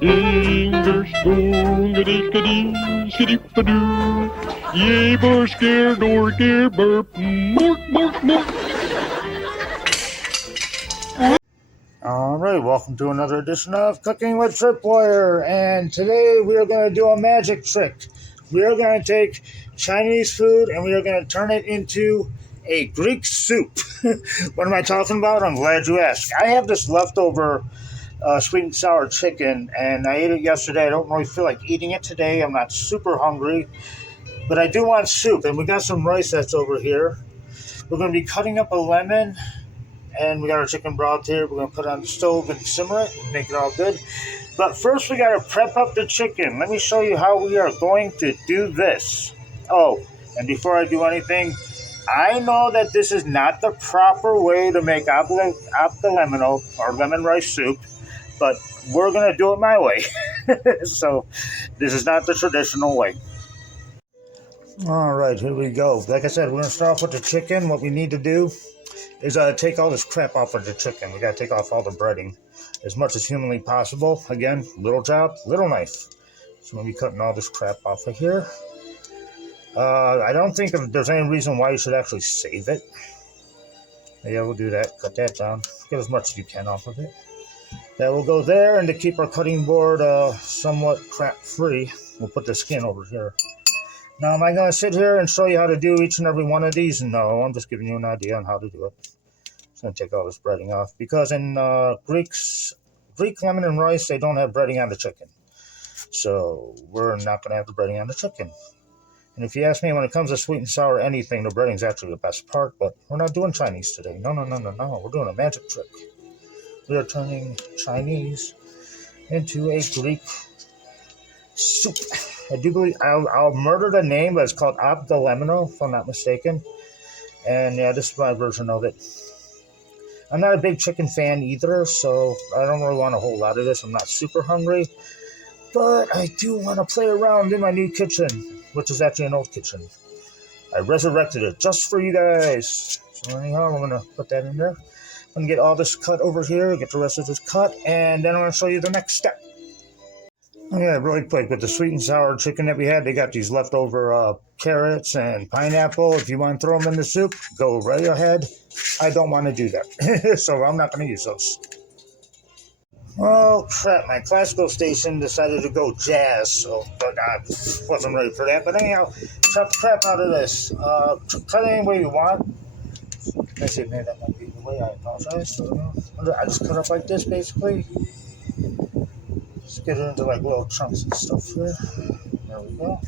Ding, spoon, a-dee-ka-dee, skiddy-pa-doo. Yay, bush, scare, door, scare, burp, mork, mork, mork. Alright, welcome to another edition of Cooking with Tripwire, and today we are going to do a magic trick. We are going to take Chinese food and we are going to turn it into a Greek soup. What am I talking about? I'm glad you asked. I have this leftover sweet and sour chicken, and I ate it yesterday. I don't really feel like eating it today. I'm not super hungry, but I do want soup, and we got some rice that's over here. We're going to be cutting up a lemon. And we got our chicken broth here. We're going to put it on the stove and simmer it and make it all good. But first we got to prep up the chicken. Let me show you how we are going to do this. Oh, and before I do anything, I know that this is not the proper way to make lemon or lemon rice soup, but we're going to do it my way. So this is not the traditional way. All right, here we go. Like I said, we're going to start off with the chicken. What we need to do is take all this crap off of the chicken. We got to take off all the breading as much as humanly possible. Again, little chop, little knife. So we'll be cutting all this crap off of here. I don't think there's any reason why you should actually save it. Yeah, we'll do that. Cut that down. Get as much as you can off of it. That will go there, and to keep our cutting board somewhat crap-free, we'll put the skin over here. Now, am I going to sit here and show you how to do each and every one of these? No, I'm just giving you an idea on how to do it. Just going to take all this breading off. Because in Greek lemon and rice, they don't have breading on the chicken. So we're not going to have the breading on the chicken. And if you ask me, when it comes to sweet and sour anything, the breading is actually the best part. But we're not doing Chinese today. No. We're doing a magic trick. We are turning Chinese into a Greek soup. I do believe I'll murder the name, but it's called Abdalemino, if I'm not mistaken. And yeah, this is my version of it. I'm not a big chicken fan either, so I don't really want a whole lot of this. I'm not super hungry, but I do want to play around in my new kitchen, which is actually an old kitchen. I resurrected it just for you guys. So anyhow, I'm going to put that in there. I'm going to get all this cut over here, get the rest of this cut, and then I'm going to show you the next step. Yeah, really quick, with the sweet and sour chicken that we had, they got these leftover carrots and pineapple. If you want to throw them in the soup, go right ahead. I don't want to do that, so I'm not going to use those. Oh, crap, my classical station decided to go jazz, but I wasn't ready for that. But anyhow, chop the crap out of this. Cut it any way you want. I said, man, that might be the way. I apologize. So, I just cut up like this, basically. Just get it into like little chunks and stuff here. There we go.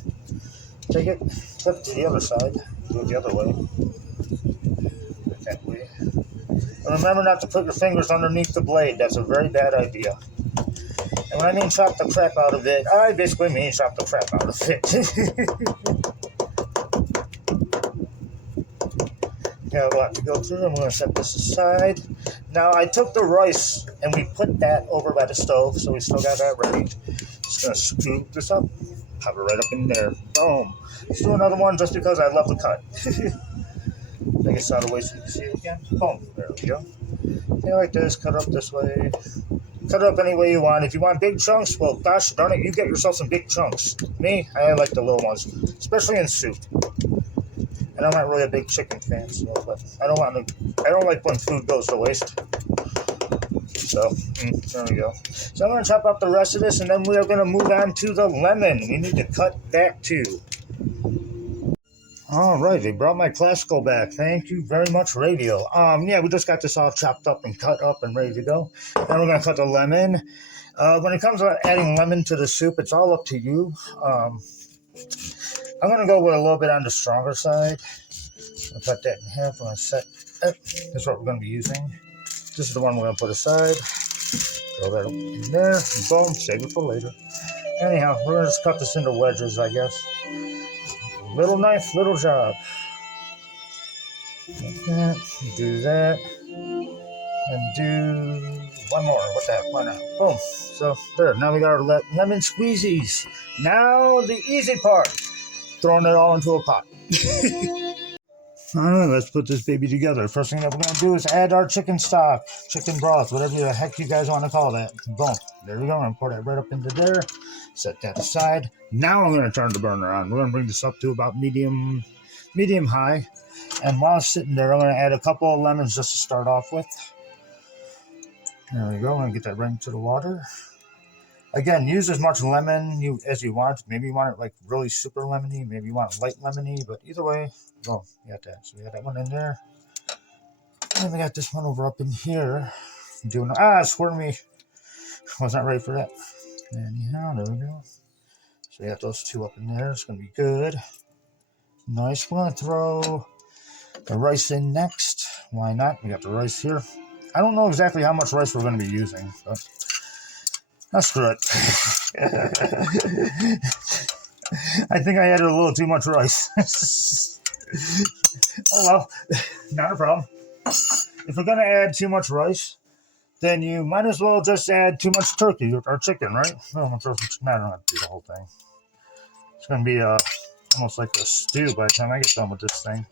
Take it, flip it to the other side. Do it the other way. That way. And remember not to put your fingers underneath the blade. That's a very bad idea. And when I mean chop the crap out of it, I basically mean chop the crap out of it. Got a lot to go through. I'm going to set this aside. Now, I took the rice and we put that over by the stove, so we still got that ready. Just going to scoop this up, pop it right up in there. Boom. Let's do another one just because I love the cut. Take this out of the way so you can see it again. Boom. There we go. Okay, like this. Cut up this way. Cut it up any way you want. If you want big chunks, well, gosh darn it, you get yourself some big chunks. Me, I like the little ones, especially in soup. And I'm not really a big chicken fan, so, but I don't like when food goes to waste. So, there we go. So I'm going to chop up the rest of this, and then we are going to move on to the lemon. We need to cut that too. All right, they brought my classical back. Thank you very much, radio. Yeah, we just got this all chopped up and cut up and ready to go. Then we're going to cut the lemon. When it comes to adding lemon to the soup, it's all up to you. I'm going to go with a little bit on the stronger side. I'll cut that in half. I'm going to set it. This is what we're going to be using. This is the one we're going to put aside. Throw that in there. And boom. Save it for later. Anyhow, we're going to just cut this into wedges, I guess. Little knife, little job. Like that. Do that. And do one more. What the heck? Why not? Boom. So, there. Now we got our lemon squeezies. Now the easy part. Throwing it all into a pot. Alright, let's put this baby together. First thing that we're going to do is add our chicken stock, chicken broth, whatever the heck you guys want to call that. Boom. There we go. I'm going to pour that right up into there. Set that aside. Now I'm going to turn the burner on. We're going to bring this up to about medium high. And while it's sitting there, I'm going to add a couple of lemons just to start off with. There we go. I'm going to get that right into the water. Again, use as much lemon as you want. Maybe you want it like really super lemony. Maybe you want it light lemony. But either way, boom, you got that. So we got that one in there. And we got this one over up in here. Squirted me. Was not ready for that. Anyhow, there we go. So we got those two up in there. It's going to be good. Nice. We're going to throw the rice in next. Why not? We got the rice here. I don't know exactly how much rice we're going to be using, but screw it. I think I added a little too much rice. Oh well, not a problem. If we're going to add too much rice, then you might as well just add too much turkey or chicken, right? No, I'm going to throw some. I don't have to do the whole thing. It's going to be almost like a stew by the time I get done with this thing.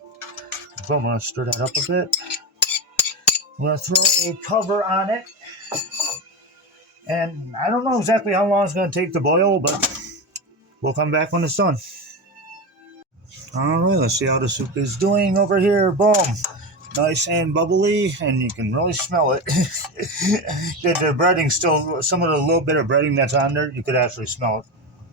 So I'm going to stir that up a bit. I'm going to throw a cover on it. And I don't know exactly how long it's going to take to boil, but we'll come back when it's done. All right, let's see how the soup is doing over here. Boom. Nice and bubbly, and you can really smell it. The breading still, some of the little bit of breading that's on there, you could actually smell it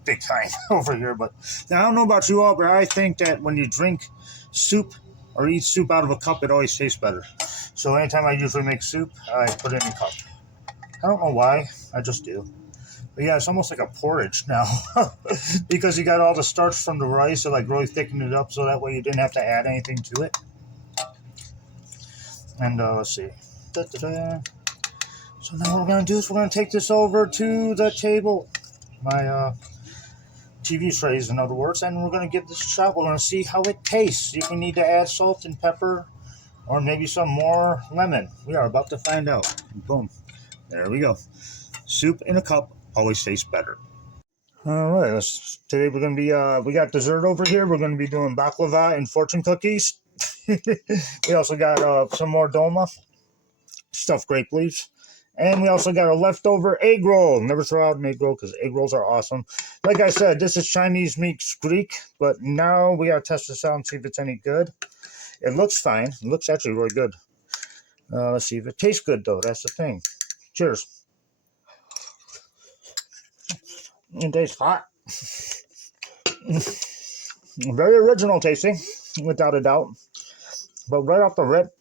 big time over here. But now, I don't know about you all, but I think that when you drink soup or eat soup out of a cup, it always tastes better. So anytime I usually make soup, I put it in a cup. I don't know why, I just do. But yeah, it's almost like a porridge now. Because you got all the starch from the rice, so like really thickened it up so that way you didn't have to add anything to it. And let's see. Da-da-da. So now what we're going to do is we're going to take this over to the table. My TV trays, in other words, and we're going to give this a shot. We're going to see how it tastes. If we need to add salt and pepper or maybe some more lemon. We are about to find out. Boom. There we go. Soup in a cup always tastes better. All right. Today we're going to be, we got dessert over here. We're going to be doing baklava and fortune cookies. We also got some more dolma, stuffed grape leaves. And we also got a leftover egg roll. Never throw out an egg roll because egg rolls are awesome. Like I said, this is Chinese meets Greek, but now we got to test this out and see if it's any good. It looks fine. It looks actually really good. Let's see if it tastes good, though. That's the thing. Cheers. It tastes hot. Very original tasting, without a doubt. But right off the rip,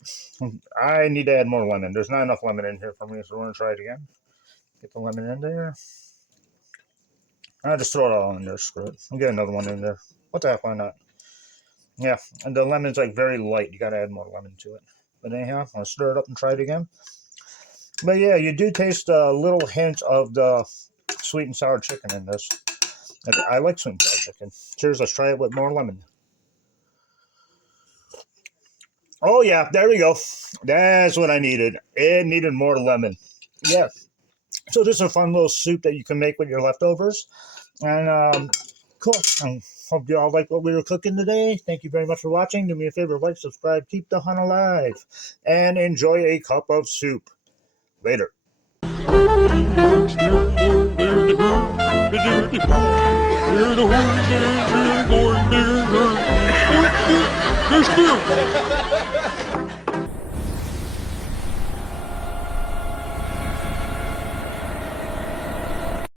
I need to add more lemon. There's not enough lemon in here for me, so we're going to try it again. Get the lemon in there. I'll just throw it all in there. Screw it. I'll get another one in there. What the heck, why not? Yeah, and the lemon's like very light. You got to add more lemon to it. But anyhow, I'll stir it up and try it again. But yeah, you do taste a little hint of the sweet and sour chicken in this. I like sweet and sour chicken. Cheers, let's try it with more lemon. Oh yeah, there we go. That's what I needed. It needed more lemon. Yeah. So this is a fun little soup that you can make with your leftovers. And cool. I hope you all like what we were cooking today. Thank you very much for watching. Do me a favor, like, subscribe, keep the hunt alive, and enjoy a cup of soup. Later. There's